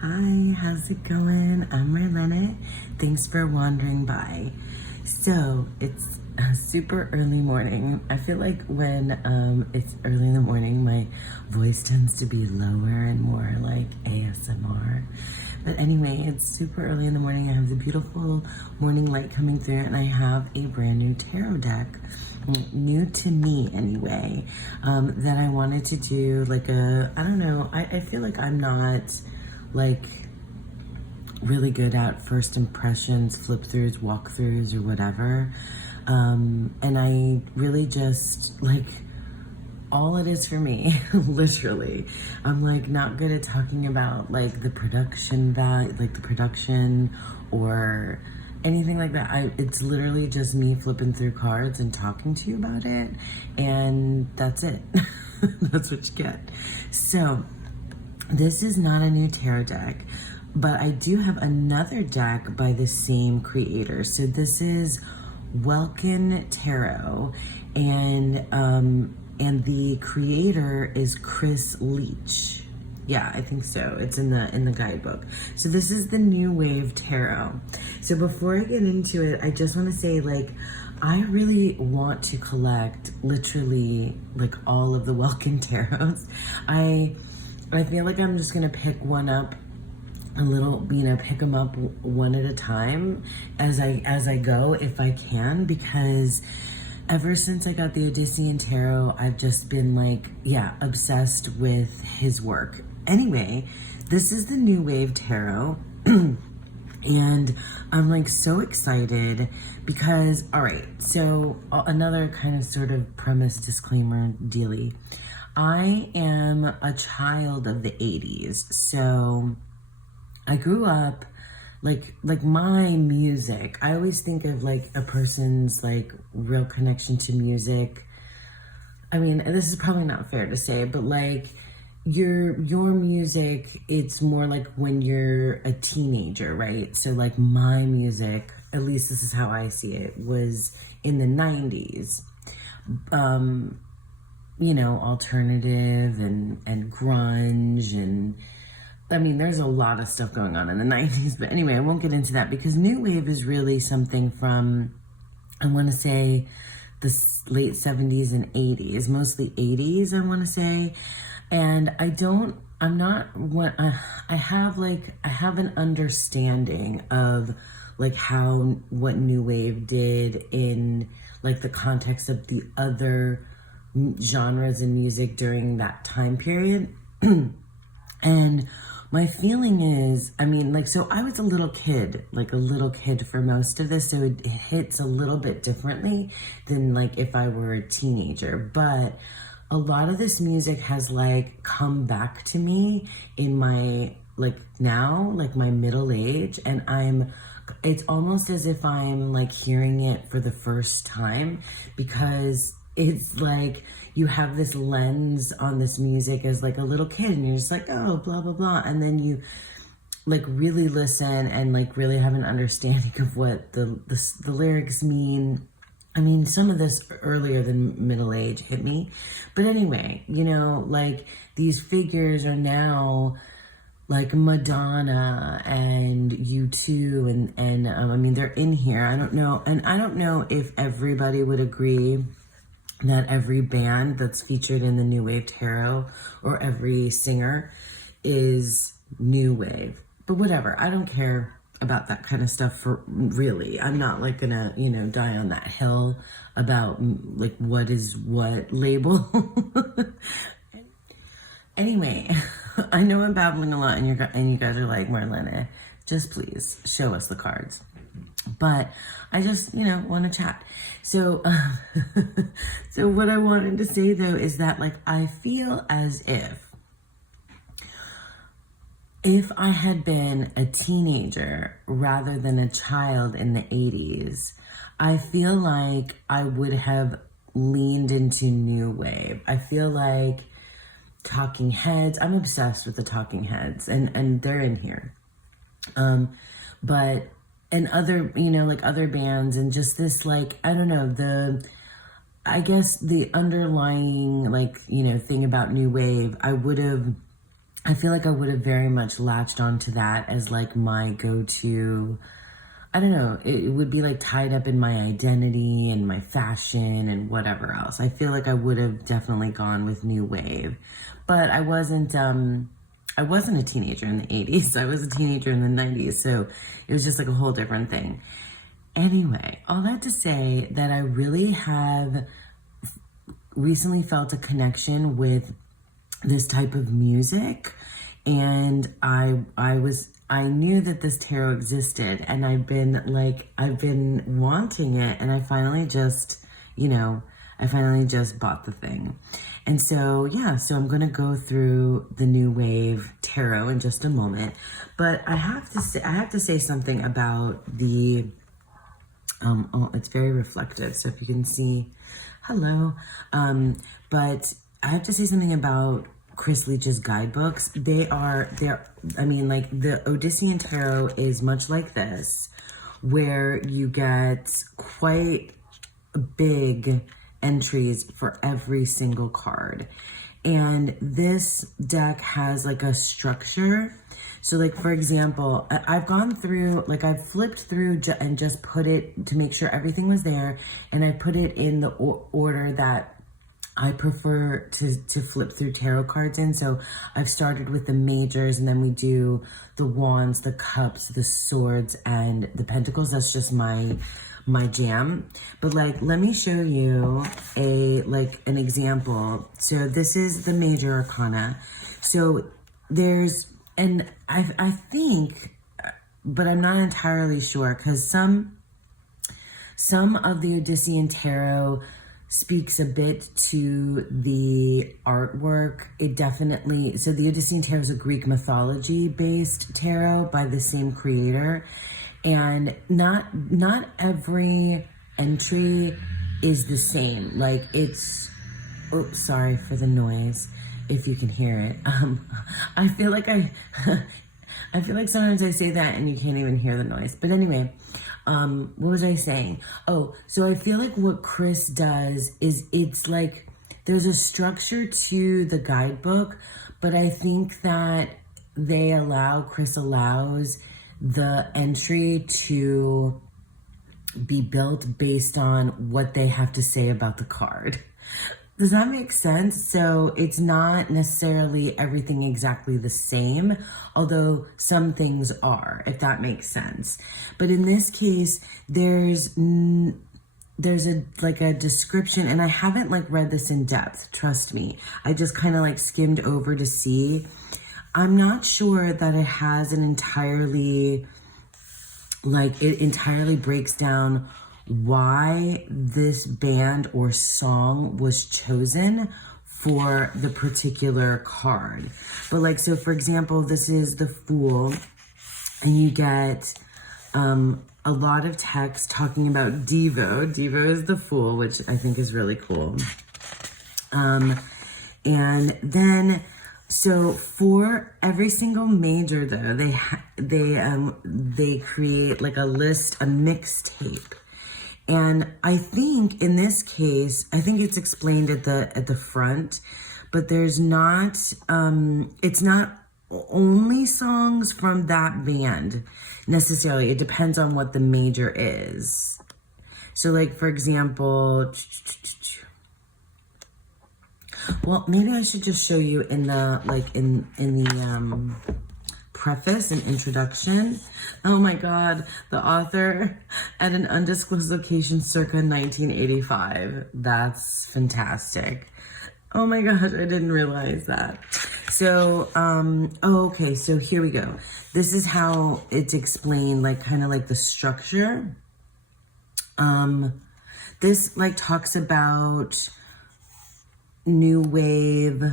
Hi, how's it going? I'm Marlena. Thanks for wandering by. So it's a super early morning. I feel like when it's early in the morning, my voice tends to be lower and more like ASMR. But anyway, it's super early in the morning. I have the beautiful morning light coming through, and I have a brand new tarot deck, new to me anyway, that I wanted to do like I don't know, I feel like I'm not like really good at first impressions, flip throughs, walkthroughs, or whatever. And I really just like all it is for me, literally. I'm like not good at talking about like the production value, like the production or anything like that. It's literally just me flipping through cards and talking to you about it, and that's it. That's what you get. So this is not a new tarot deck, but I do have another deck by the same creator. So this is Welkin Tarot, and the creator is Chris Leach. Yeah, I think so. It's in the guidebook. So this is the New Wave Tarot. So before I get into it, I just want to say, like, I really want to collect literally like all of the Welkin Tarots. I feel like I'm just gonna pick one up a little, pick them up one at a time as I go if I can, because ever since I got the Odyssean Tarot, I've just been like, yeah, obsessed with his work. Anyway, this is the New Wave Tarot. And I'm like so excited because, all right, so another kind of sort of premise disclaimer dealy. I am a child of the 80s, so I grew up like my music. I always think of like a person's like real connection to music. I mean, this is probably not fair to say, but like your music, it's more like when you're a teenager, right? So like my music, at least this is how I see it, was in the 90s. Alternative and grunge, and I mean, there's a lot of stuff going on in the 90s, but anyway, I won't get into that because New Wave is really something from, I want to say, the late 70s and 80s, mostly 80s, I want to say. And I have an understanding of like what New Wave did in like the context of the other genres in music during that time period. And my feeling is, I mean, like, so I was a little kid for most of this, so it hits a little bit differently than like if I were a teenager. But a lot of this music has like come back to me in my like now, like my middle age, and it's almost as if I'm like hearing it for the first time, because it's like you have this lens on this music as like a little kid, and you're just like, oh, blah, blah, blah. And then you like really listen and like really have an understanding of what the lyrics mean. I mean, some of this earlier than middle age hit me. But anyway, like these figures are now like Madonna and U2 and I mean, they're in here. I don't know. And I don't know if everybody would agree that every band that's featured in the New Wave Tarot or every singer is New Wave. But whatever, I don't care about that kind of stuff for really. I'm not like gonna, die on that hill about like what is what label. Anyway, I know I'm babbling a lot and you guys are like, Marlena, just please show us the cards. But I just, want to chat. So, so what I wanted to say though is that like, I feel as if I had been a teenager rather than a child in the 80s, I feel like I would have leaned into New Wave. I feel like Talking Heads, I'm obsessed with the Talking Heads, and they're in here. But and other, like other bands, and just this, like, I don't know, I guess the underlying, like, thing about New Wave, I would have I feel like I would have very much latched onto that as like my go-to. I don't know, it would be like tied up in my identity and my fashion and whatever else. I feel like I would have definitely gone with new wave, but I wasn't a teenager in the 80s. I was a teenager in the 90s. So it was just like a whole different thing. Anyway, all that to say that I really have recently felt a connection with this type of music, and I knew that this tarot existed, and I've been wanting it, and I finally just bought the thing. And so, yeah, so I'm going to go through the New Wave Tarot in just a moment, but I have to say something about the oh, it's very reflective, so if you can see, hello, but I have to say something about Chris Leach's guidebooks. I mean, like, the Odyssean Tarot is much like this, where you get quite big entries for every single card. And this deck has like a structure. So like, for example, I've gone through, like I've flipped through and just put it to make sure everything was there. And I put it in the order that I prefer to flip through tarot cards in. So I've started with the majors, and then we do the wands, the cups, the swords, and the pentacles. That's just my jam. But like, let me show you an example. So this is the major arcana. So there's, and I think, but I'm not entirely sure, because some of the Odyssean Tarot speaks a bit to the artwork. It definitely, so the Odyssean Tarot is a Greek mythology based tarot by the same creator, and not every entry is the same. Like, it's, oh, sorry for the noise, if you can hear it. I feel like I feel like sometimes I say that and you can't even hear the noise. But anyway, what was I saying? Oh, so I feel like what Chris does is, it's like there's a structure to the guidebook, but I think that Chris allows the entry to be built based on what they have to say about the card. Does that make sense? So it's not necessarily everything exactly the same, although some things are, if that makes sense. But in this case, there's a description, and I haven't like read this in depth, trust me. I just kind of like skimmed over to see. I'm not sure that it has an entirely, like, it entirely breaks down why this band or song was chosen for the particular card. But like, so for example, this is the Fool, and you get a lot of text talking about Devo. Devo is the Fool, which I think is really cool. And then, so for every single major though, they create like a list, a mixtape. And I think in this case, I think it's explained at the front, but there's not, it's not only songs from that band necessarily. It depends on what the major is. So like, for example, well, maybe I should just show you in the, like in the, preface and introduction. Oh my God, the author at an undisclosed location circa 1985. That's fantastic. Oh my gosh, I didn't realize that. So, okay, so here we go. This is how it's explained, like kind of like the structure. This like talks about new wave,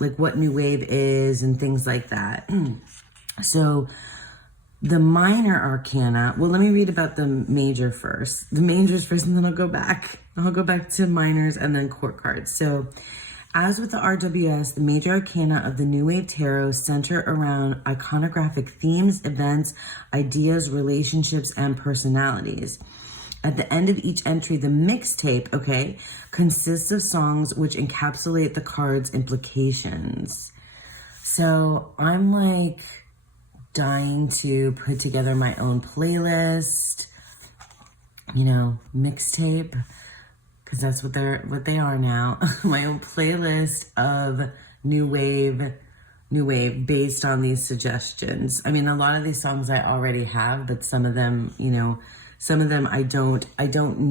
like what new wave is and things like that. So the minor arcana, well, let me read about the major first. The majors first, and then I'll go back. I'll go back to minors and then court cards. So as with the RWS, the major arcana of the New Wave Tarot center around iconographic themes, events, ideas, relationships, and personalities. At the end of each entry, the mixtape, okay, consists of songs which encapsulate the card's implications. So I'm like dying to put together my own playlist, you know, mixtape, because that's what they are now. My own playlist of new wave based on these suggestions. I mean, a lot of these songs I already have, but some of them, you know, some of them I don't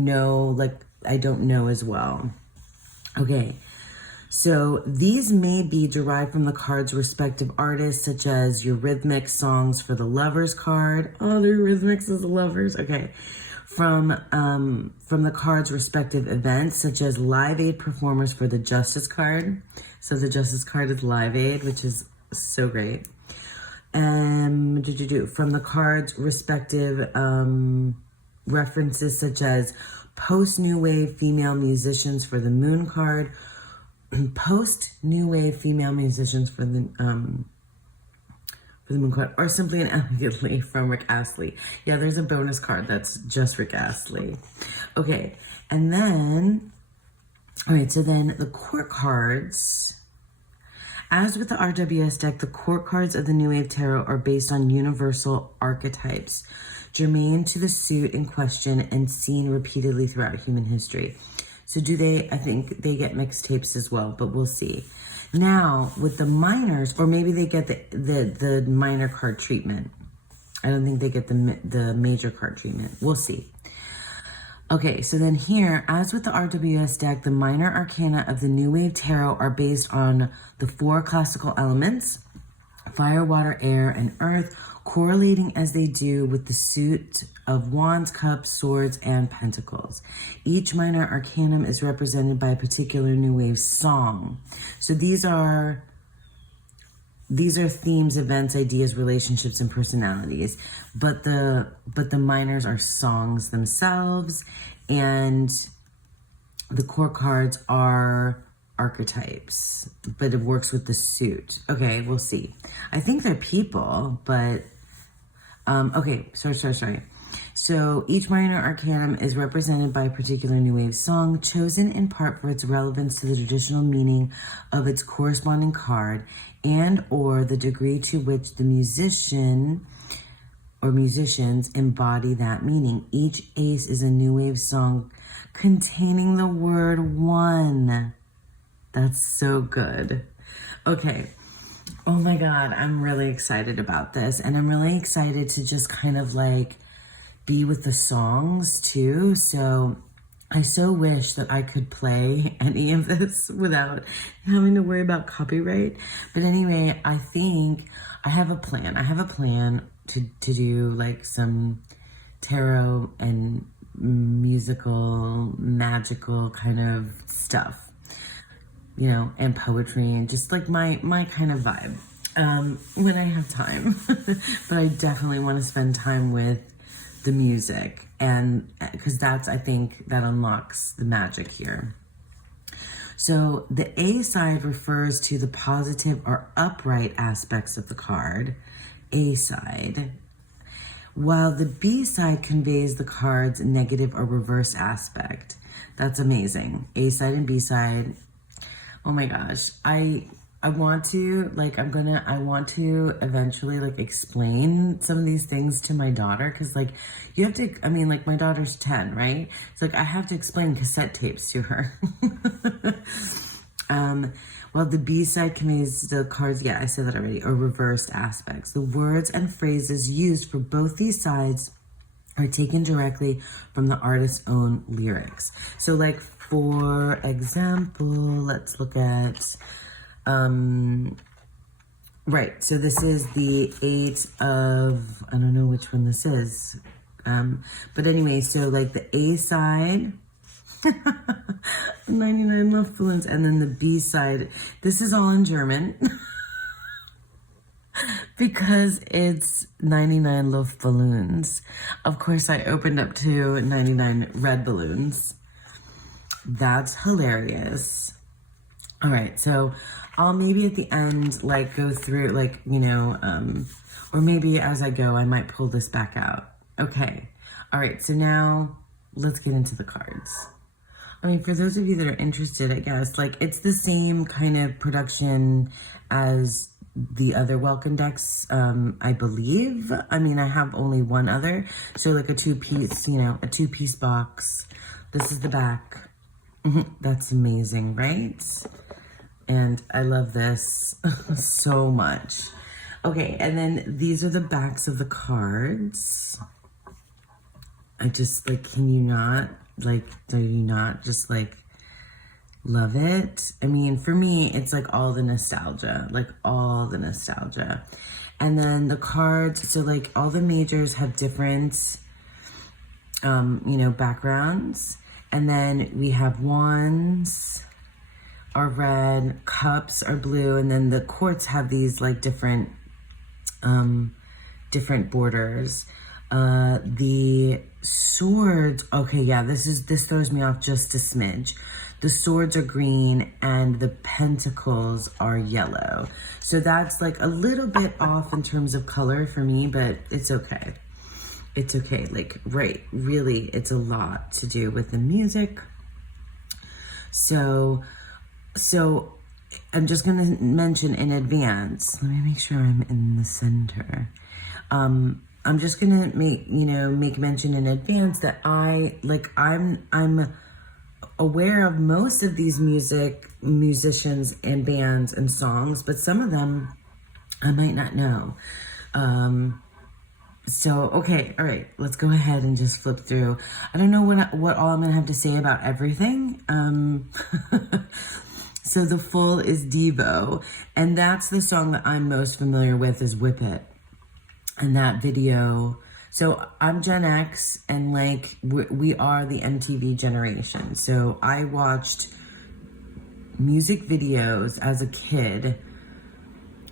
know, like I don't know as well. Okay. So these may be derived from the card's respective artists, such as your rhythmic songs for the Lovers card. Oh, the rhythmics is Lovers. Okay. From the card's respective events, such as Live Aid performers for the Justice card. So the Justice card is Live Aid, which is so great. From the card's respective references, such as post-New Wave female musicians for the Moon card, post-New Wave female musicians for the Moon card, or simply and elegantly from Rick Astley. Yeah, there's a bonus card that's just Rick Astley. Okay, and then, all right, so then the court cards. As with the RWS deck, the court cards of the New Wave Tarot are based on universal archetypes, germane to the suit in question and seen repeatedly throughout human history. So do they, I think they get mixtapes as well, but we'll see. Now, with the minors, or maybe they get the minor card treatment. I don't think they get the major card treatment. We'll see. Okay, so then here, as with the RWS deck, the minor arcana of the New Wave Tarot are based on the 4 classical elements, fire, water, air, and earth, correlating as they do with the suit of wands, cups, swords, and pentacles. Each minor arcanum is represented by a particular New Wave song. So these are themes, events, ideas, relationships, and personalities. But the minors are songs themselves, and the core cards are archetypes, but it works with the suit. Okay, we'll see. I think they're people, but okay, sorry. So each minor arcanum is represented by a particular New Wave song, chosen in part for its relevance to the traditional meaning of its corresponding card, and or the degree to which the musician or musicians embody that meaning. Each ace is a New Wave song containing the word one. That's so good. Okay. Oh my God, I'm really excited about this. And I'm really excited to just kind of like be with the songs too. So I so wish that I could play any of this without having to worry about copyright. But anyway, I think I have a plan. I have a plan to do like some tarot and musical, magical kind of stuff. You know, and poetry and just like my kind of vibe when I have time. But I definitely want to spend time with the music, and because that's, I think that unlocks the magic here. So the A side refers to the positive or upright aspects of the card, A side, while the B side conveys the card's negative or reverse aspect. That's amazing. A side and B side. Oh my gosh, I want to, like, I want to eventually, like, explain some of these things to my daughter, because, like, you have to, I mean, like, my daughter's 10, right? It's like, I have to explain cassette tapes to her. Well, the B side conveys the cards, yeah, I said that already, or reversed aspects. The words and phrases used for both these sides are taken directly from the artist's own lyrics. So, like, for example, let's look at, right, so this is the 8 of, I don't know which one this is, but anyway, so like the A side, 99 love balloons, and then the B side, this is all in German, because it's 99 love balloons. Of course, I opened up to 99 red balloons. That's hilarious. All right, so I'll maybe at the end, like, go through, like, you know, or maybe as I go, I might pull this back out. Okay. All right, so now let's get into the cards. I mean, for those of you that are interested, I guess, like, it's the same kind of production as the other welcome decks, I believe. I mean, I have only one other. So like a two-piece, you know, a two-piece box. This is the back. That's amazing, right? And I love this so much. Okay, and then these are the backs of the cards. I just, like, can you not, like, do you not just, like, love it? I mean, for me, it's, like, all the nostalgia. Like, all the nostalgia. And then the cards, so, like, all the majors have different, you know, backgrounds. And then we have wands are red, cups are blue, and then the courts have these, like, different borders. The swords, okay, yeah, this throws me off just a smidge. The swords are green and the pentacles are yellow. So that's like a little bit off in terms of color for me, but it's okay. It's okay, like, right, really, it's a lot to do with the music. So I'm just gonna mention in advance, let me make sure I'm in the center. I'm just gonna make mention in advance that I'm aware of most of these musicians and bands and songs, but some of them I might not know. So, okay, all right, let's go ahead and just flip through. I don't know what all I'm gonna have to say about everything. So the full is Devo, and that's the song that I'm most familiar with is Whip It. And that video, so I'm Gen X, and like we are the MTV generation. So I watched music videos as a kid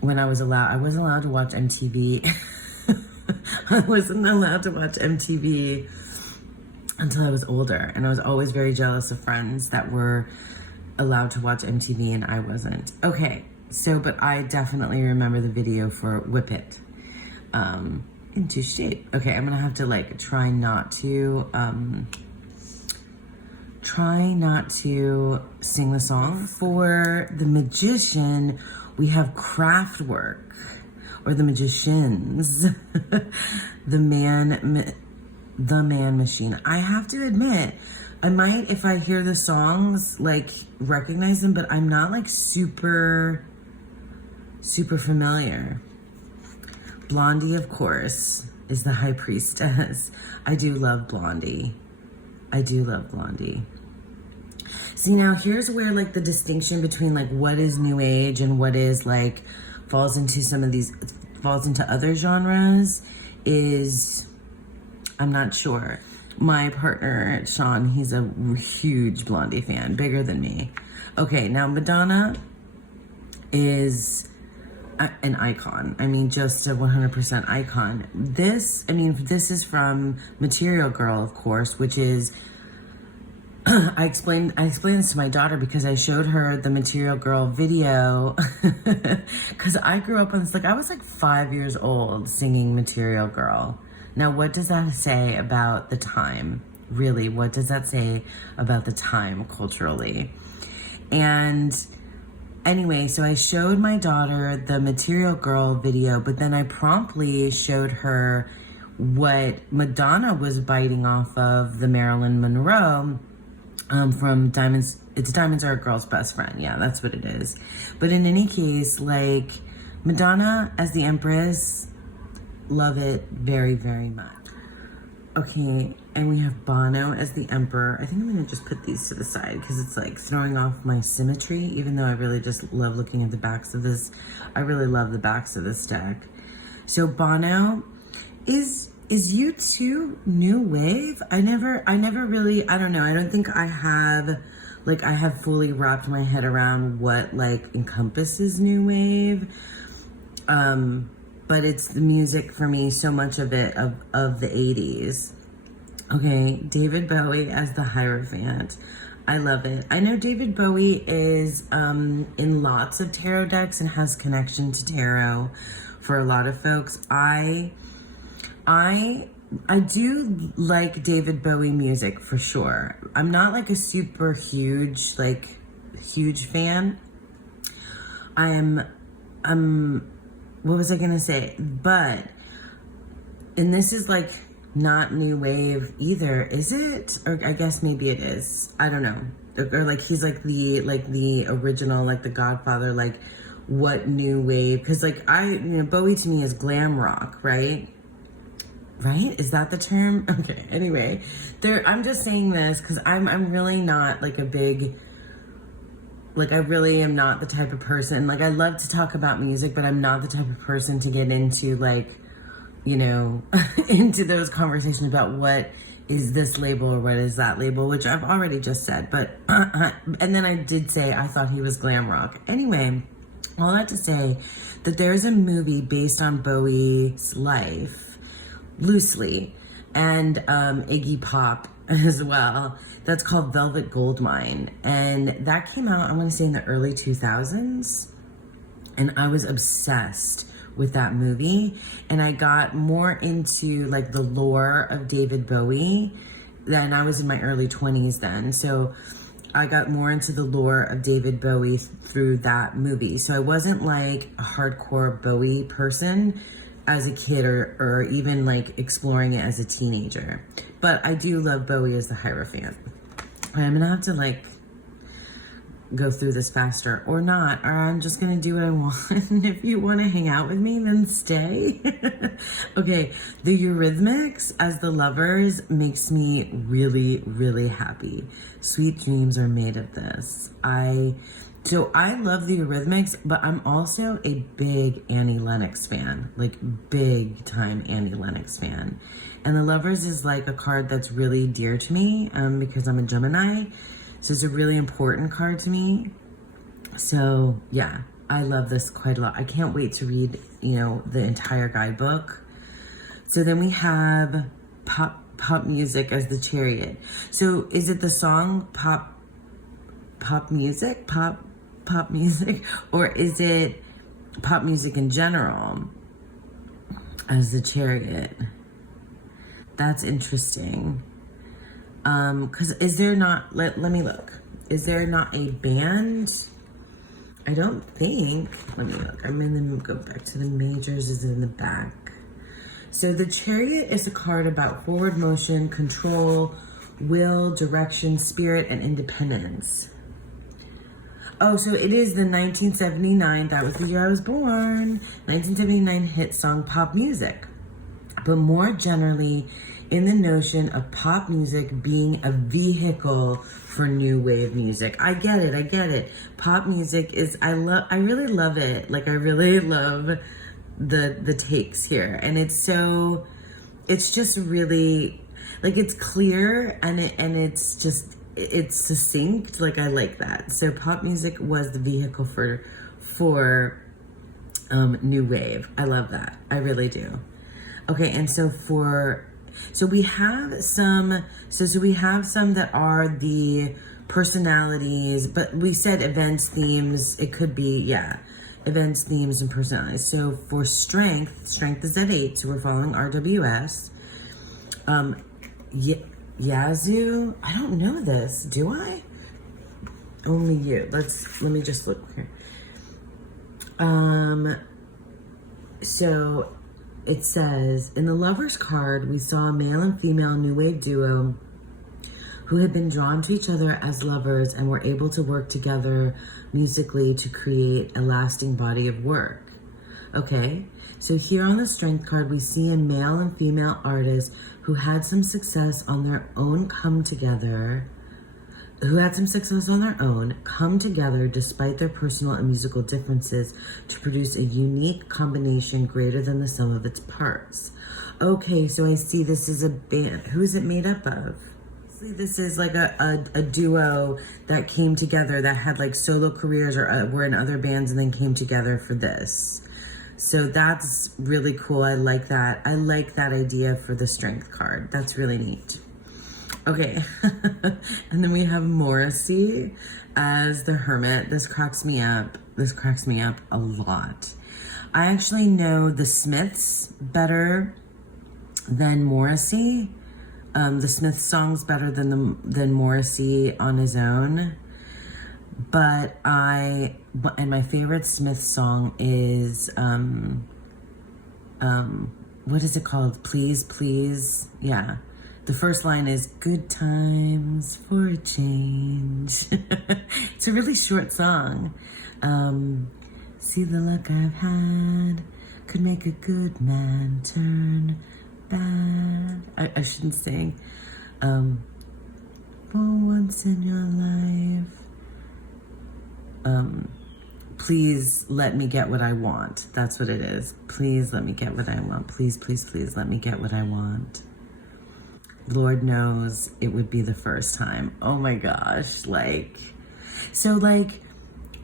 when I wasn't allowed to watch MTV. I wasn't allowed to watch MTV until I was older. And I was always very jealous of friends that were allowed to watch MTV and I wasn't. Okay, so, but I definitely remember the video for Whip It. Into shape. Okay, I'm gonna have to like try not to sing the song. For the magician, we have Kraftwerk, or the magicians, the man machine. I have to admit, I might, if I hear the songs, like recognize them, but I'm not like super familiar. Blondie, of course, is the high priestess. I do love Blondie. See, now here's where like the distinction between like what is new age and what is like falls into other genres is, I'm not sure. My partner, Sean, he's a huge Blondie fan, bigger than me. Okay, now Madonna is an icon. I mean, just a 100% icon. This is from Material Girl, of course, which is, I explained this to my daughter because I showed her the Material Girl video because I grew up on this, like I was like 5 years old singing Material Girl. Now, what does that say about the time? Really, what does that say about the time culturally? And anyway, so I showed my daughter the Material Girl video, but then I promptly showed her what Madonna was biting off of, the Marilyn Monroe from Diamonds. It's Diamonds Are a Girl's Best Friend. Yeah, that's what it is. But in any case, like Madonna as the Empress, love it very, very much. Okay, and we have Bono as the Emperor. I think I'm gonna just put these to the side because it's like throwing off my symmetry, even though I really just love looking at the backs of this. I really love the backs of this deck. So Bono is U2 new wave? I never really, I don't know. I don't think I have fully wrapped my head around what like encompasses new wave. But it's the music for me, so much of it, of the 80s. Okay, David Bowie as the Hierophant. I love it. I know David Bowie is in lots of tarot decks and has connection to tarot for a lot of folks. I do like David Bowie music for sure. I'm not like a super huge fan. I'm what was I gonna say? But, and this is like not new wave either, is it? Or I guess maybe it is. I don't know. Or like he's like the original, like the Godfather, like what new wave? Because like Bowie to me is glam rock, right? Right? Is that the term? Okay. Anyway, I'm just saying this because I'm really not like a big, like I really am not the type of person, like I love to talk about music, but I'm not the type of person to get into like, you know, into those conversations about what is this label or what is that label, which I've already just said, but, and then I did say I thought he was glam rock. Anyway, all that to say that there's a movie based on Bowie's life, loosely, and Iggy Pop as well, that's called Velvet Goldmine, and that came out, I want to say in the early 2000s, and I was obsessed with that movie, and I got more into like the lore of David Bowie. Then I was in my early 20s then, so I got more into the lore of David Bowie through that movie. So I wasn't like a hardcore Bowie person as a kid or even like exploring it as a teenager. But I do love Bowie as the Hierophant. I'm gonna have to like go through this faster or not, or I'm just gonna do what I want. If you want to hang out with me, then stay. Okay, the Eurythmics as the Lovers makes me really, really happy. Sweet dreams are made of this. So I love the Eurythmics, but I'm also a big Annie Lennox fan, like big time Annie Lennox fan. And the Lovers is like a card that's really dear to me because I'm a Gemini. So it's a really important card to me. So yeah, I love this quite a lot. I can't wait to read, you know, the entire guidebook. So then we have pop music as the Chariot. So is it the song pop music, or is it pop music in general as the Chariot? That's interesting. Because is there not, let me look. Is there not a band? I don't think. Let me look. I'm in the, go back to the majors, is in the back. So the Chariot is a card about forward motion, control, will, direction, spirit, and independence. Oh, so it is the 1979, that was the year I was born, 1979 hit song Pop Music. But more generally, in the notion of pop music being a vehicle for new wave music. I get it. Pop music is, I really love it. Like I really love the takes here. And it's just really, like it's clear and it's succinct. Like I like that. So pop music was the vehicle for new wave. I love that. I really do. Okay, and so we have some that are the personalities, but we said events, themes. It could be, yeah, events, themes, and personalities. So for strength is at 8, so we're following RWS. Yazoo, I don't know this, do I? Only you. Let me just look here. So it says, in the Lover's card, we saw a male and female new wave duo who had been drawn to each other as lovers and were able to work together musically to create a lasting body of work. Okay, so here on the Strength card, we see a male and female artist who had some success on their own come together despite their personal and musical differences to produce a unique combination greater than the sum of its parts. Okay, so I see this is a band. Who is it made up of? See, this is like a duo that came together that had like solo careers or were in other bands and then came together for this. So that's really cool. I like that. I like that idea for the Strength card. That's really neat. Okay, and then we have Morrissey as the Hermit. This cracks me up. A lot. I actually know the Smiths better than Morrissey. The Smiths songs better than Morrissey on his own. And my favorite Smiths song is what is it called? Please, please. Yeah. The first line is good times for a change. It's a really short song. See the luck I've had could make a good man turn bad. I shouldn't sing. For once in your life. Please let me get what I want. That's what it is. Please let me get what I want. Please, please, please let me get what I want. Lord knows it would be the first time. Oh my gosh. Like, so like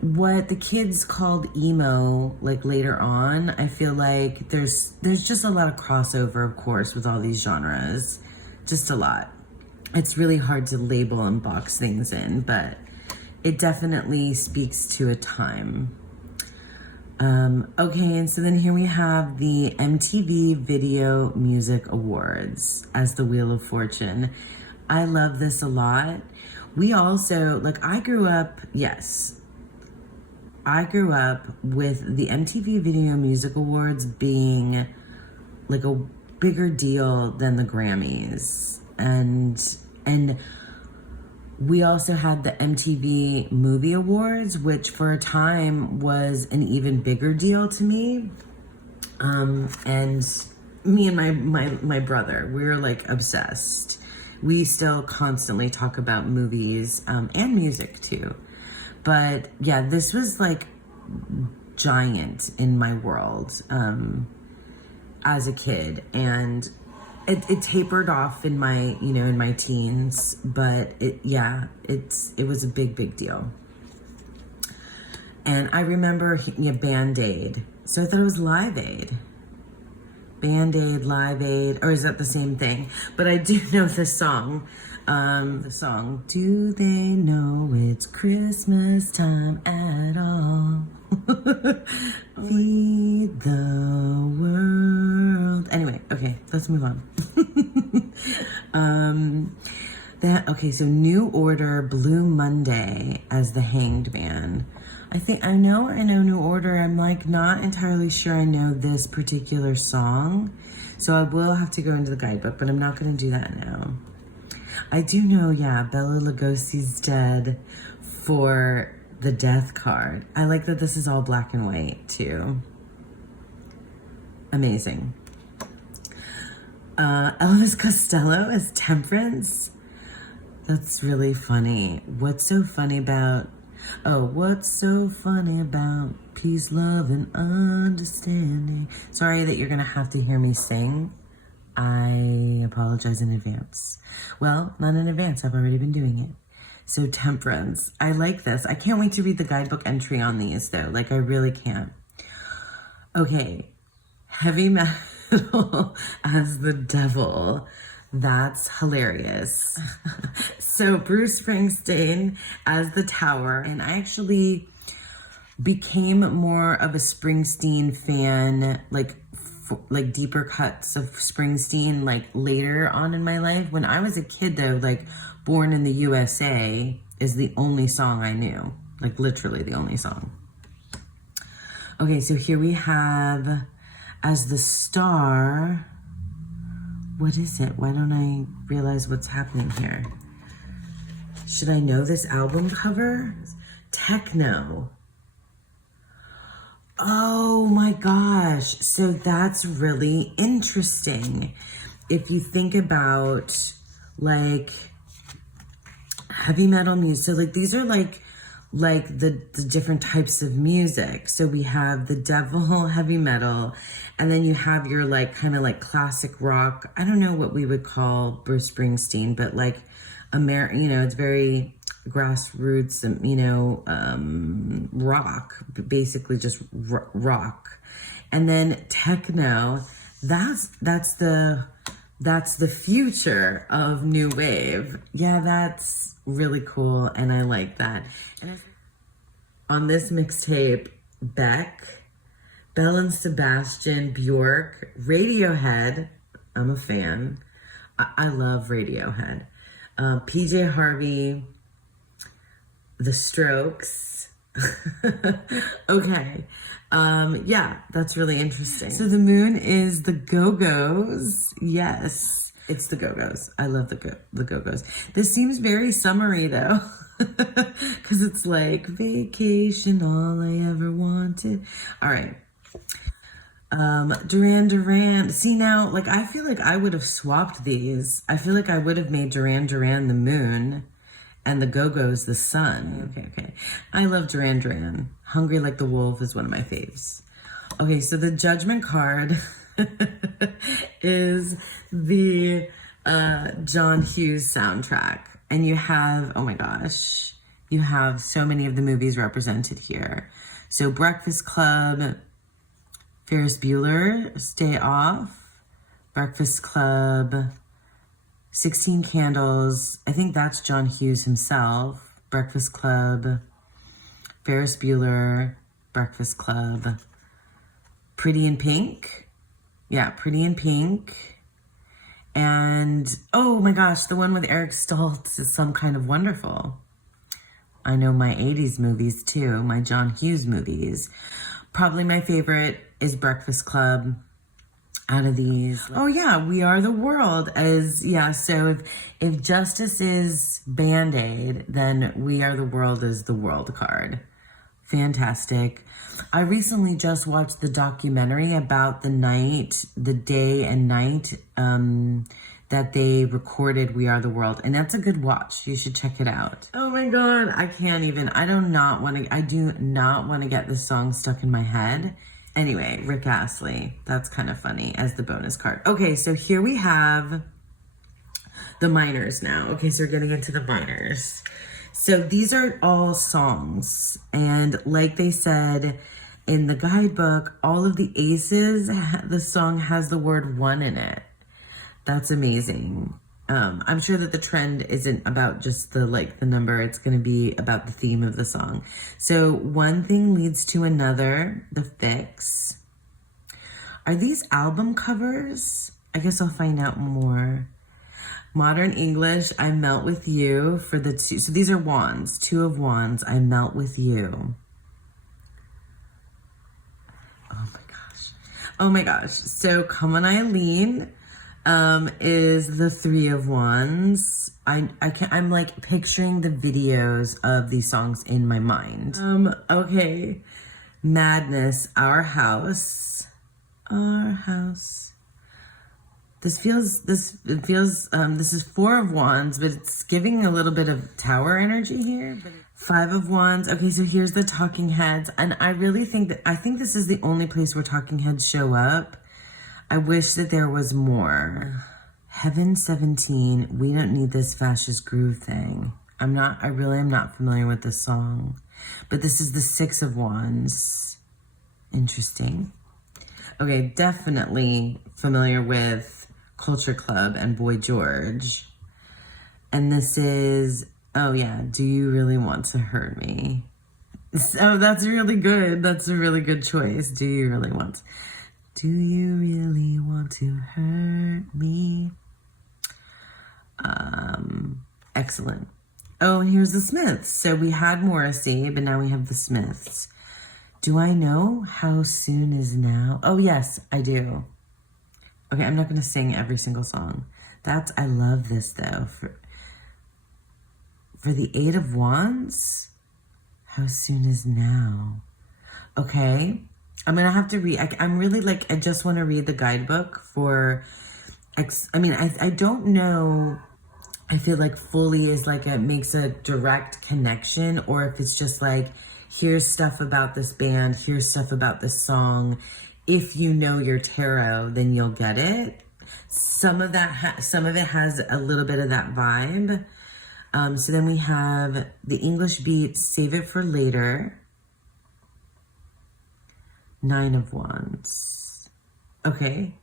what the kids called emo, like later on, I feel like there's just a lot of crossover, of course, with all these genres. Just a lot. It's really hard to label and box things in, but it definitely speaks to a time. Okay, and so then here we have the MTV Video Music Awards as the Wheel of Fortune. I love this a lot. We also, like, I grew up with the MTV Video Music Awards being like a bigger deal than the Grammys. And we also had the MTV Movie Awards, which for a time was an even bigger deal to me. And me and my brother, we were like obsessed. We still constantly talk about movies and music too. But yeah, this was like giant in my world as a kid. And it tapered off in my, in my teens, but it was a big deal. And I remember Band-Aid. So I thought it was Live Aid. Band-Aid, Live Aid, or is that the same thing? But I do know the song. Do they know it's Christmas time at all? Feed the world. Anyway, okay, let's move on. So New Order, Blue Monday as the Hanged Man. I know New Order. I'm like not entirely sure I know this particular song. So I will have to go into the guidebook, but I'm not going to do that now. I do know, Bela Lugosi's dead for the death card. I like that this is all black and white too. Amazing. Elvis Costello as Temperance. That's really funny. What's so funny about peace, love, and understanding? Sorry that you're gonna have to hear me sing. I apologize in advance. Well, not in advance, I've already been doing it. So Temperance, I like this. I can't wait to read the guidebook entry on these though. Like I really can't. Okay, heavy metal as the devil. That's hilarious. So Bruce Springsteen as the Tower. And I actually became more of a Springsteen fan, like deeper cuts of Springsteen, like later on in my life. When I was a kid though, like Born in the USA is the only song I knew. Like literally the only song. Okay, so here we have as the star. What is it? Why don't I realize what's happening here? Should I know this album cover? Techno. Oh my gosh. So that's really interesting. If you think about like heavy metal music, so like these are like the different types of music. So we have the devil heavy metal, and then you have your like kind of like classic rock. I don't know what we would call Bruce Springsteen, but like it's very grassroots, rock, basically just rock. And then techno, that's the future of new wave. Yeah, that's really cool, and I like that. And on this mixtape, Beck, Belle and Sebastian, Bjork, Radiohead. I'm a fan. I love Radiohead. PJ Harvey, The Strokes. Okay. Yeah, that's really interesting. So the moon is the Go-Go's. Yes, it's the Go-Go's. I love the Go-Go's. This seems very summery though, because it's like vacation, all I ever wanted. All right. Duran Duran. See now, like, I feel like I would have swapped these. I feel like I would have made Duran Duran the moon and the Go-Go's the sun. Okay. I love Duran Duran. Hungry Like the Wolf is one of my faves. Okay, so the Judgment card is the John Hughes soundtrack. And you have, oh my gosh, you have so many of the movies represented here. So Breakfast Club, Ferris Bueller's Day Off, Breakfast Club, 16 Candles, I think that's John Hughes himself, Breakfast Club, Ferris Bueller, Breakfast Club, Pretty in Pink, yeah, Pretty in Pink, and oh my gosh, the one with Eric Stoltz is Some Kind of Wonderful. I know my 80s movies too, my John Hughes movies. Probably my favorite is Breakfast Club out of these. Oh yeah, We Are the World as, yeah, so if Justice is Band-Aid, then We Are the World is the World card. Fantastic. I recently just watched the documentary about the day and night that they recorded We Are the World, and that's a good watch. You should check it out. Oh my God, I do not want to get this song stuck in my head. Anyway, Rick Astley, that's kind of funny as the bonus card. Okay, so here we have the minors now. Okay, so we're getting into the minors. So these are all songs, and like they said in the guidebook, all of the aces, the song has the word one in it. That's amazing. I'm sure that the trend isn't about just the number. It's going to be about the theme of the song. So one thing leads to another, the fix. Are these album covers? I guess I'll find out more. Modern English, I Melt With You for the two. So these are wands, 2 of wands, I Melt With You. Oh my gosh. So Come On Eileen is the 3 of wands. I'm like picturing the videos of these songs in my mind. Okay. Madness, Our House. Our House. This is 4 of wands, but it's giving a little bit of tower energy here. 5 of wands. Okay, so here's the talking heads. And I really think this is the only place where talking heads show up. I wish that there was more. Heaven 17, We Don't Need This Fascist Groove thing. I really am not familiar with this song. But this is the 6 of wands. Interesting. Okay, definitely familiar with Culture Club and Boy George. And this is, oh yeah, Do You Really Want to Hurt Me? Oh, that's really good. That's a really good choice. Do you really want to hurt me? Excellent. Oh, and here's the Smiths. So we had Morrissey, but now we have the Smiths. Do I know How Soon Is Now? Oh yes, I do. Okay, I'm not going to sing every single song. I love this though. For the 8 of wands, How Soon Is Now? Okay, I'm going to have to read. I'm really I just want to read the guidebook for, I don't know. I feel like fully is makes a direct connection, or if it's just here's stuff about this band, here's stuff about this song. If you know your tarot, then you'll get it. Some of it has a little bit of that vibe. So then we have the English beat, Save It for Later. 9 of wands. Okay.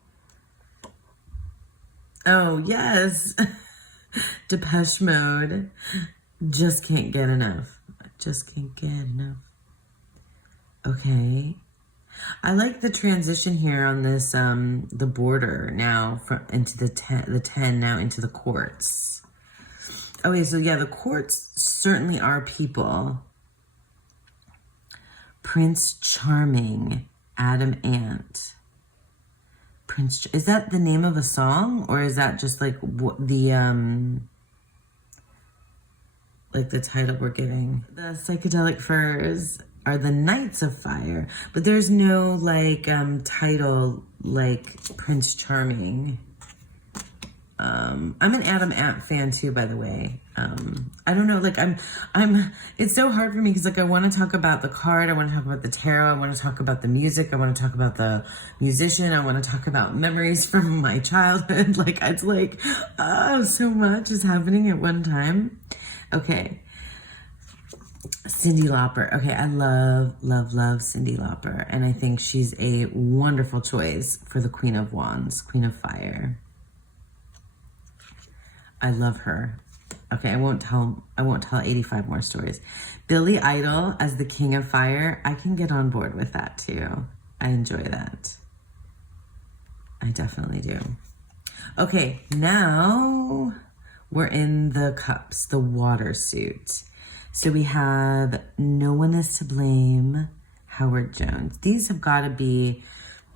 Oh, yes. Depeche Mode. Just Can't Get Enough. Just can't get enough. Okay. I like the transition here on this, the border now into the 10 now into the quartz. Okay, so yeah, the quartz certainly are people. Prince Charming, Adam Ant. Is that the name of a song, or is that just like the title we're giving? The psychedelic furs are the Knights of Fire, but there's no like title like Prince Charming. I'm an Adam Ant fan too, by the way. I don't know, like it's so hard for me because like I want to talk about the card, I want to talk about the tarot, I want to talk about the music, I want to talk about the musician, I want to talk about memories from my childhood. Like it's like, so much is happening at one time. Okay. Cyndi Lauper. Okay, I love Cyndi Lauper. And I think she's a wonderful choice for the Queen of Wands, Queen of Fire. I love her. Okay, I won't tell 85 more stories. Billy Idol as the King of Fire. I can get on board with that too. I enjoy that. I definitely do. Okay, now we're in the cups, the water suit. So we have No One Is to Blame, Howard Jones. These have got to be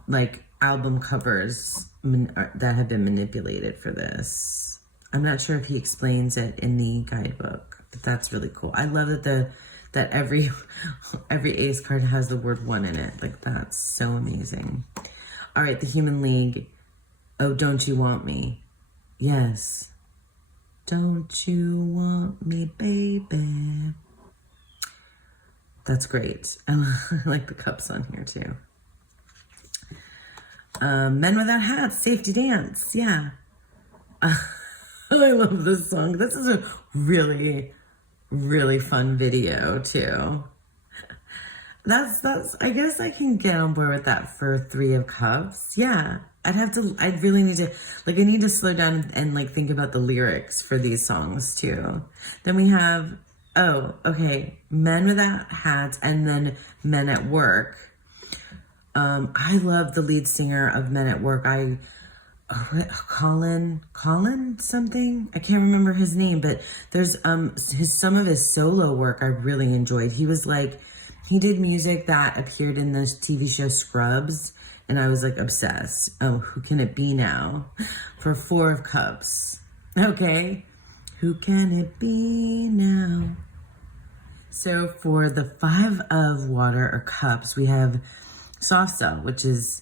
like album covers that have been manipulated for this. I'm not sure if he explains it in the guidebook, but that's really cool. I love that every ace card has the word one in it. Like that's so amazing. All right, the Human League. Oh, Don't You Want Me? Yes. Don't you want me, baby? That's great. I like the cups on here too. Men Without Hats, Safety Dance. Yeah. I love this song. This is a really, really fun video too. That's, I guess I can get on board with that for Three of Cups. Yeah. I really need to, like, I need to slow down and like think about the lyrics for these songs too. Then we have, Men Without Hats and then Men at Work. I love the lead singer of Men at Work. Colin something? I can't remember his name, but there's some of his solo work I really enjoyed. He did music that appeared in the TV show Scrubs, and I was like obsessed. Oh, who can it be now? For Four of Cups. Okay. Who can it be now? So for the Five of Water or Cups, we have Soft Cell, which is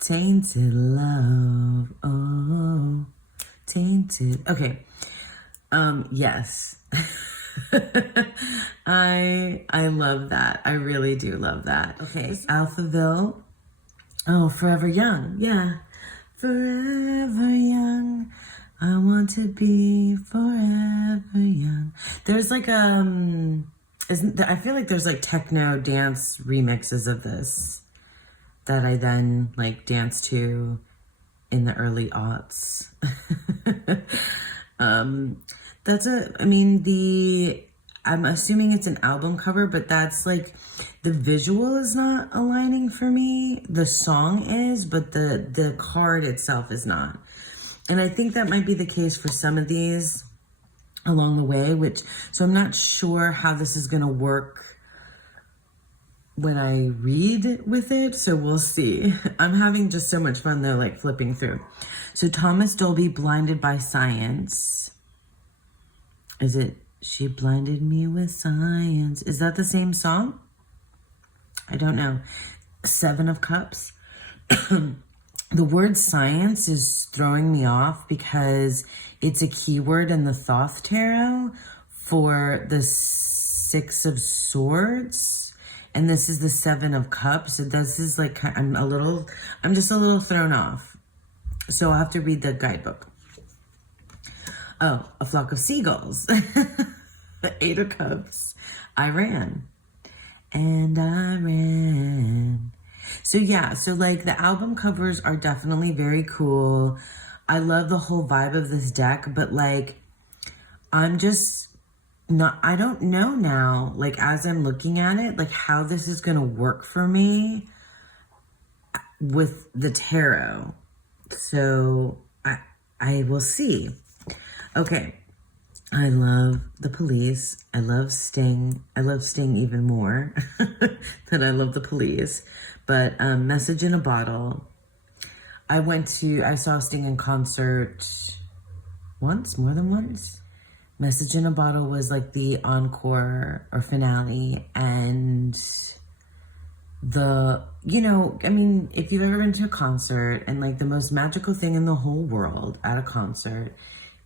tainted love. Oh, tainted. Okay. Yes. I love that. I really do love that. Okay. Alphaville. Oh, Forever Young. Yeah. Forever young. I want to be forever young. There's like, I feel like there's like techno dance remixes of this that I then like dance to in the early aughts. I'm assuming it's an album cover, but that's like, the visual is not aligning for me. The song is, but the card itself is not. And I think that might be the case for some of these along the way, so I'm not sure how this is going to work when I read with it, so we'll see. I'm having just so much fun though, like flipping through. So Thomas Dolby, Blinded by Science. Is it She Blinded Me with Science? Is that the same song? I don't know. Seven of Cups. The word science is throwing me off because it's a keyword in the Thoth Tarot for the Six of Swords. And this is the Seven of Cups. So this is like, I'm just a little thrown off. So I'll have to read the guidebook. Oh, A Flock of Seagulls. The Eight of Cups. I ran. And I ran. So yeah, so like the album covers are definitely very cool. I love the whole vibe of this deck, but like, I don't know now, like as I'm looking at it, like how this is going to work for me with the tarot. So I will see. Okay. I love the police. I love Sting. I love Sting even more than I love the police. But Message in a Bottle. I saw Sting in concert once, more than once. Message in a Bottle was like the encore or finale. And I mean, if you've ever been to a concert, and like the most magical thing in the whole world at a concert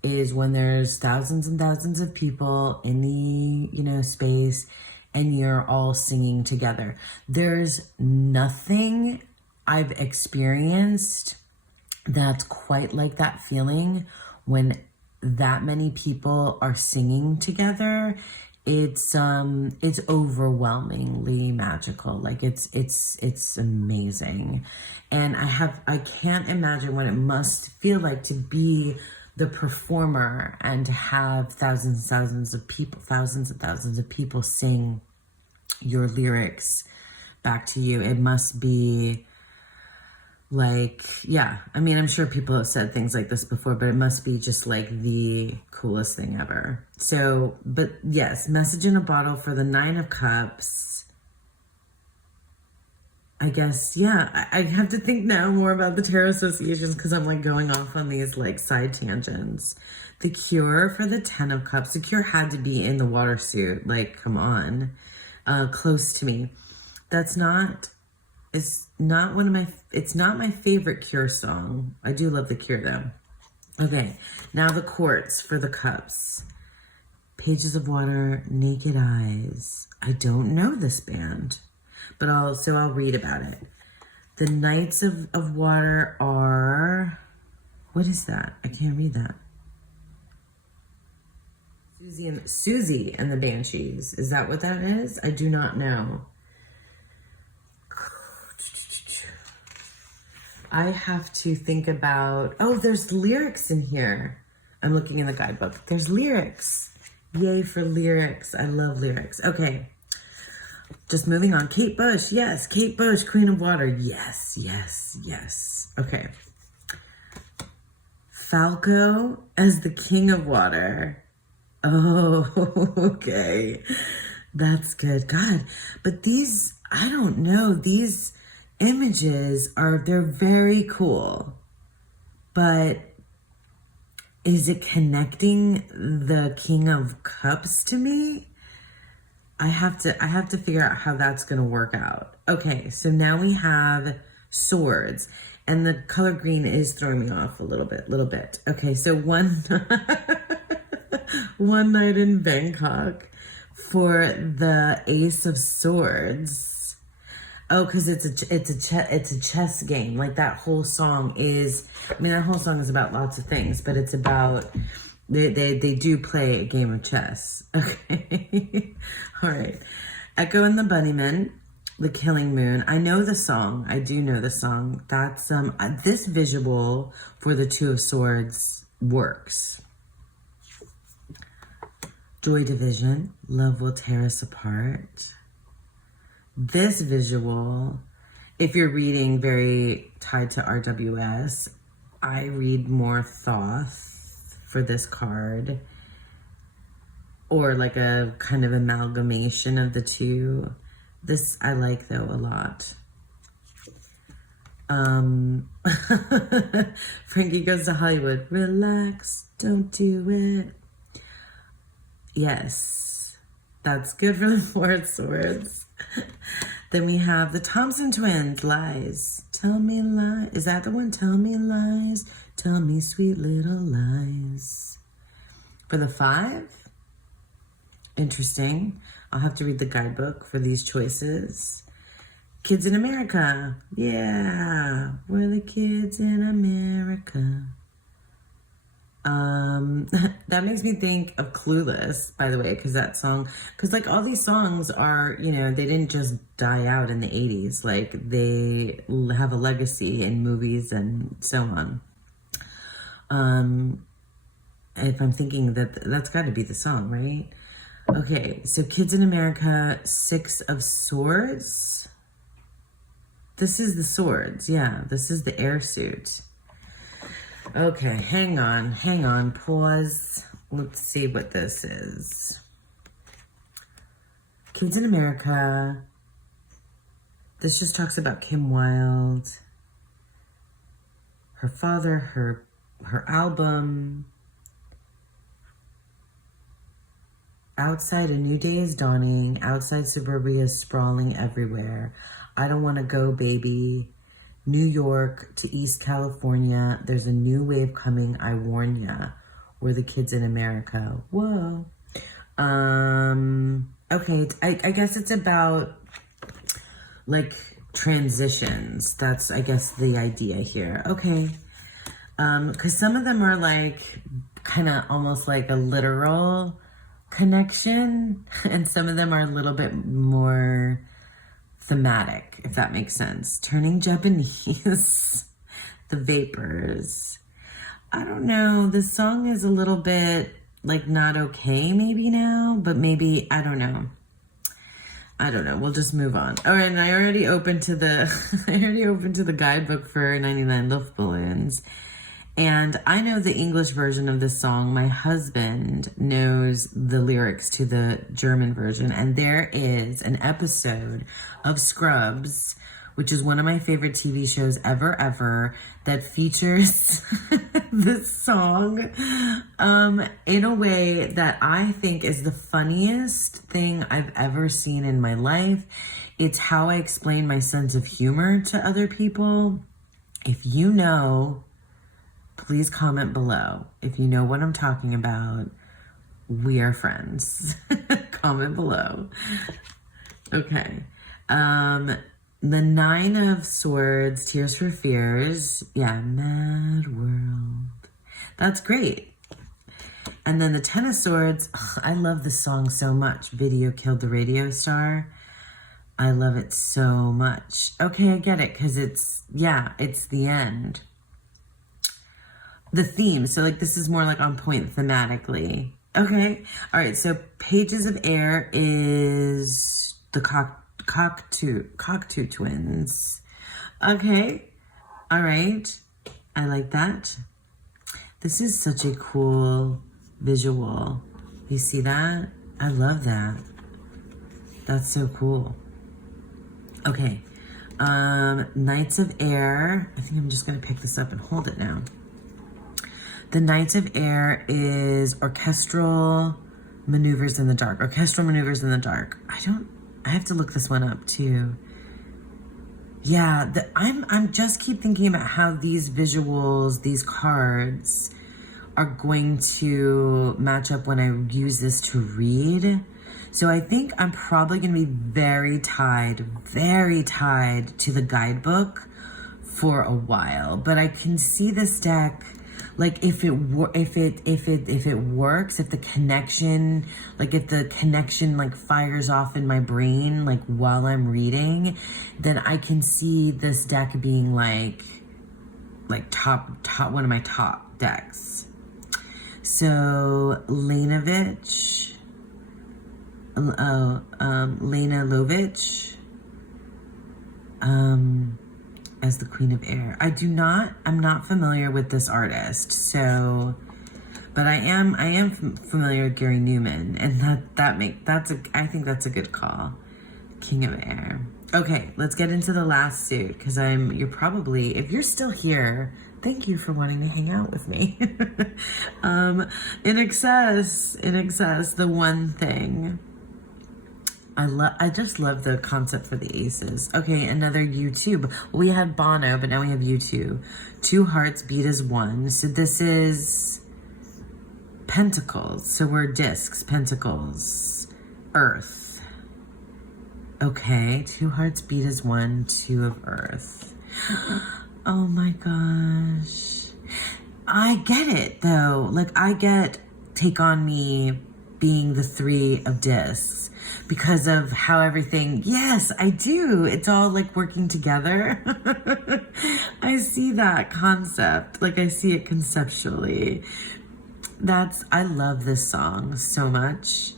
is when there's thousands and thousands of people in the, space, and you're all singing together. There's nothing I've experienced that's quite like that feeling when that many people are singing together. It's overwhelmingly magical. Like it's amazing. And I can't imagine what it must feel like to be the performer and to have thousands and thousands of people sing your lyrics back to you. It must be like, yeah, I mean, I'm sure people have said things like this before, but it must be just like the coolest thing ever. So, but yes, Message in a Bottle for the 9 of Cups. I guess, yeah, I have to think now more about the tarot associations because I'm like going off on these like side tangents. The Cure for the 10 of Cups. The Cure had to be in the water suit. Like, come on. Close to Me. It's not my favorite Cure song. I do love the Cure though. Okay, now the Quartz for the Cups. Pages of Water, Naked Eyes. I don't know this band, but I'll read about it. The Knights of Water are, what is that? I can't read that. Susie and the Banshees. Is that what that is? I do not know. I have to think about, there's lyrics in here. I'm looking in the guidebook. There's lyrics. Yay for lyrics. I love lyrics. Okay. Just moving on. Kate Bush. Yes. Kate Bush, Queen of Water. Yes, yes, yes. Okay. Falco as the King of Water. Oh, okay. That's good. God. But these, I don't know. These images they're very cool. But is it connecting the King of Cups to me? I have to figure out how that's going to work out. Okay, so now we have swords, and the color green is throwing me off a little bit. Okay, so one night in Bangkok for the Ace of Swords. Oh, because it's a chess game. Like that whole song is. I mean, that whole song is about lots of things, but it's about. They do play a game of chess. Okay. All right. Echo and the Bunnymen, The Killing Moon. I know the song. I do know the song. That's this visual for the Two of Swords works. Joy Division, Love Will Tear Us Apart. This visual, if you're reading very tied to RWS, I read more Thoth for this card, or like a kind of amalgamation of the two. This I like though a lot. Frankie Goes to Hollywood. Relax, don't do it. Yes, that's good for the Four of Swords. Then we have the Thompson twins, Lies. Tell me lies. Is that the one? Tell me lies. Tell me sweet little lies. For the 5? Interesting. I'll have to read the guidebook for these choices. Kids in America. Yeah. We're the kids in America. That makes me think of Clueless, by the way, because that song, because like all these songs are, they didn't just die out in the 80s. Like they have a legacy in movies and so on. If I'm thinking that's got to be the song, right? Okay, so Kids in America, 6 of Swords. This is the swords, yeah. This is the air suit. Okay, hang on, pause. let's see what this is. Kids in America. This just talks about Kim Wilde, her father, her album. Outside, a new day is dawning. Outside, suburbia is sprawling everywhere. I don't want to go, baby. New York to East California. There's a new wave coming. I warn ya. We're the kids in America. Whoa. Okay. I guess it's about like transitions. That's, I guess, the idea here. Okay. Because some of them are like kind of almost like a literal connection, and some of them are a little bit more thematic, if that makes sense. Turning Japanese, the vapors. I don't know. This song is a little bit like not okay maybe now, but maybe, I don't know. We'll just move on. Oh, and I already opened to the guidebook for 99 Luftballons. And I know the English version of this song. My husband knows the lyrics to the German version. And there is an episode of Scrubs, which is one of my favorite TV shows ever, that features this song in a way that I think is the funniest thing I've ever seen in my life. It's how I explain my sense of humor to other people. If you know, please comment below. If you know what I'm talking about, we are friends. Comment below. Okay. The Nine of Swords, Tears for Fears. Yeah, Mad World. That's great. And then the Ten of Swords. Ugh, I love this song so much. Video Killed the Radio Star. I love it so much. Okay, I get it, because it's the end. The theme, so like this is more like on point thematically. Okay, all right, so Pages of Air is the Cocteau twins. Okay, all right, I like that. This is such a cool visual. You see that? I love that. That's so cool. Okay, Knights of Air. I think I'm just gonna pick this up and hold it now. The Knights of Air is Orchestral Maneuvers in the Dark. Orchestral Maneuvers in the Dark. I have to look this one up too. Yeah, I'm just keep thinking about how these visuals, these cards are going to match up when I use this to read. So I think I'm probably going to be very tied to the guidebook for a while. But I can see this deck, like if it works, if the connection like fires off in my brain like while I'm reading, then I can see this deck being like top one of my top decks. So Lena Lovich, as the Queen of Air. I'm not familiar with this artist, so, but I am familiar with Gary Newman, and I think that's a good call. King of Air. Okay, let's get into the last suit, because if you're still here, thank you for wanting to hang out with me. In excess, the one thing. I just love the concept for the aces. Okay, another U2. We had Bono, but now we have U2. Two hearts beat as one. So this is Pentacles. So we're discs, Pentacles, Earth. Okay, two hearts beat as one, two of Earth. Oh my gosh. I get it though. Like I get Take On Me being the three of discs. Because of how everything, yes, I do. It's all like working together. I see that concept. Like I see it conceptually. I love this song so much.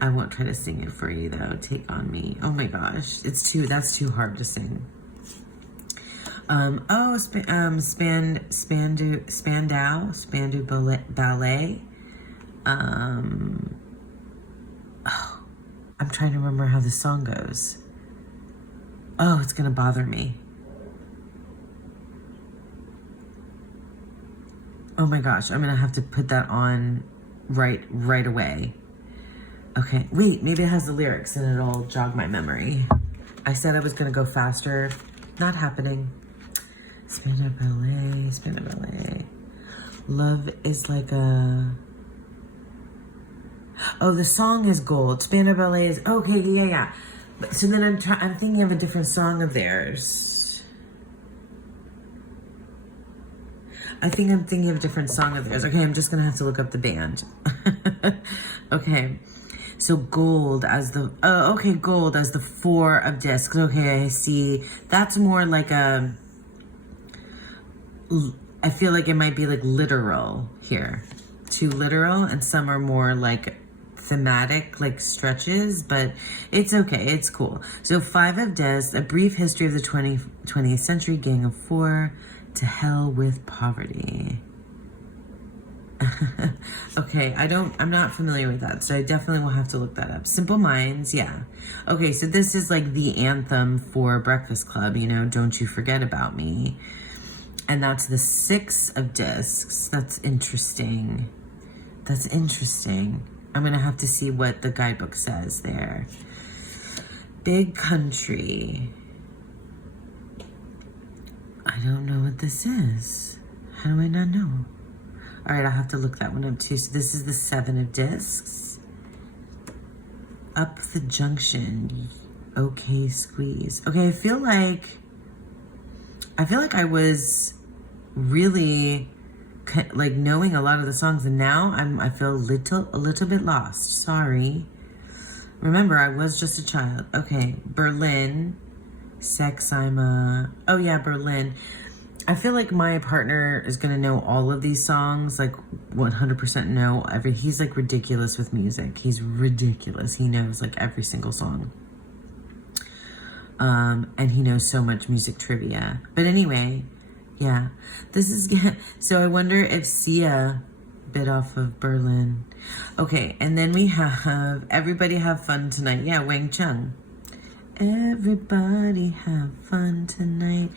I won't try to sing it for you though. Take On Me. Oh my gosh. That's too hard to sing. Spandau Ballet. Oh, I'm trying to remember how the song goes. Oh, it's gonna bother me. Oh my gosh, I'm gonna have to put that on right away. Okay, wait, maybe it has the lyrics and it'll jog my memory. I said I was gonna go faster. Not happening. Spin up LA, spin up LA. Love is like a... Oh, the song is gold. Spin up LA is... Okay, yeah. So then I'm thinking of a different song of theirs. I think I'm thinking of a different song of theirs. Okay, I'm just gonna have to look up the band. Okay. So gold as the, gold as the 4 of discs. Okay, I see. That's more like a, I feel like it might be like literal here. Too literal, and some are more like thematic, like stretches, but it's okay, it's cool. So 5 of discs, a brief history of the 20th century, Gang of 4, to hell with poverty. Okay, I'm not familiar with that, so I definitely will have to look that up. Simple Minds, yeah. Okay, so this is like the anthem for Breakfast Club, you know, Don't You Forget About Me. And that's the 6 of discs. That's interesting. That's interesting. I'm gonna have to see what the guidebook says there. Big Country. I don't know what this is. How do I not know? All right, I'll have to look that one up too. So this is the 7 of discs. Up the Junction. Okay, Squeeze. Okay, I feel like I was really like knowing a lot of the songs, and now I feel a little bit lost. Sorry. Remember, I was just a child. Okay, Berlin. Sex, oh yeah, Berlin. I feel like my partner is gonna know all of these songs, like 100% know he's like ridiculous with music. He's ridiculous. He knows like every single song. And he knows so much music trivia. But anyway, yeah, this is, so I wonder if Sia bit off of Berlin. Okay, and then we have Everybody Have Fun Tonight. Yeah, Wang Chung. Everybody have fun tonight.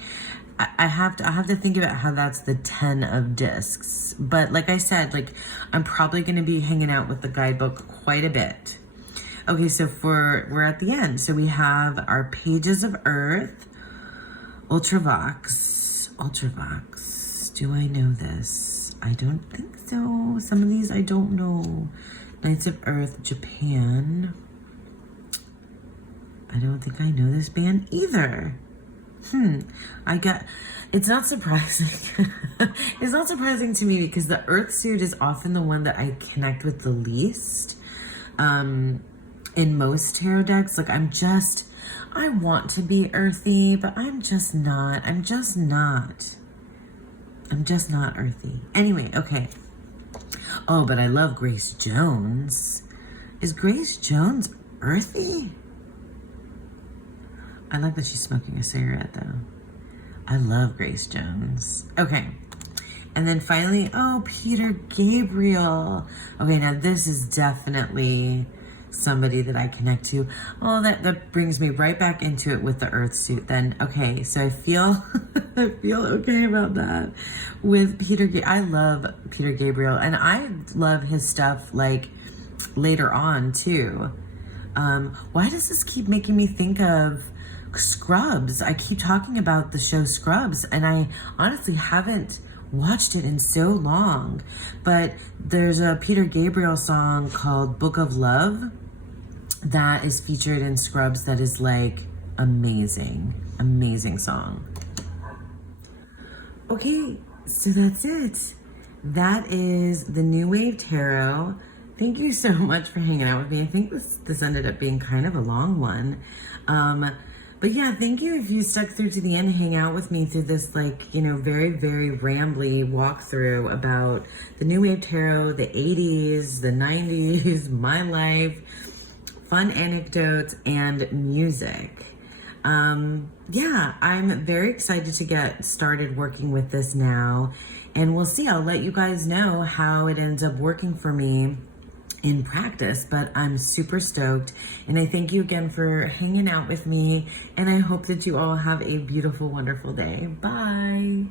I have to think about how that's the 10 of discs. But like I said, like I'm probably going to be hanging out with the guidebook quite a bit. Okay, so we're at the end. So we have our Pages of Earth, Ultravox. Do I know this? I don't think so. Some of these I don't know. Knights of Earth, Japan. I don't think I know this band either. It's not surprising. It's not surprising to me because the Earth suit is often the one that I connect with the least. In most tarot decks, like I want to be earthy, but I'm just not earthy. Anyway, okay. Oh, but I love Grace Jones. Is Grace Jones earthy? I like that she's smoking a cigarette, though. I love Grace Jones. Okay. And then finally, oh, Peter Gabriel. Okay, now this is definitely somebody that I connect to. Oh, that brings me right back into it with the Earth suit then. Okay, so I feel I feel okay about that. With I love Peter Gabriel, and I love his stuff like later on too. Why does this keep making me think of Scrubs? I keep talking about the show Scrubs, and I honestly haven't watched it in so long. But there's a Peter Gabriel song called Book of Love that is featured in Scrubs that is like amazing song. Okay, so that's it. That is the New Wave Tarot. Thank you so much for hanging out with me. I think this ended up being kind of a long one. But yeah, thank you if you stuck through to the end and hang out with me through this, like, you know, very, very rambly walkthrough about the New Wave Tarot, the 80s, the 90s, my life, fun anecdotes, and music. Yeah, I'm very excited to get started working with this now, and we'll see. I'll let you guys know how it ends up working for me in practice, but I'm super stoked. And I thank you again for hanging out with me. And I hope that you all have a beautiful, wonderful day. Bye.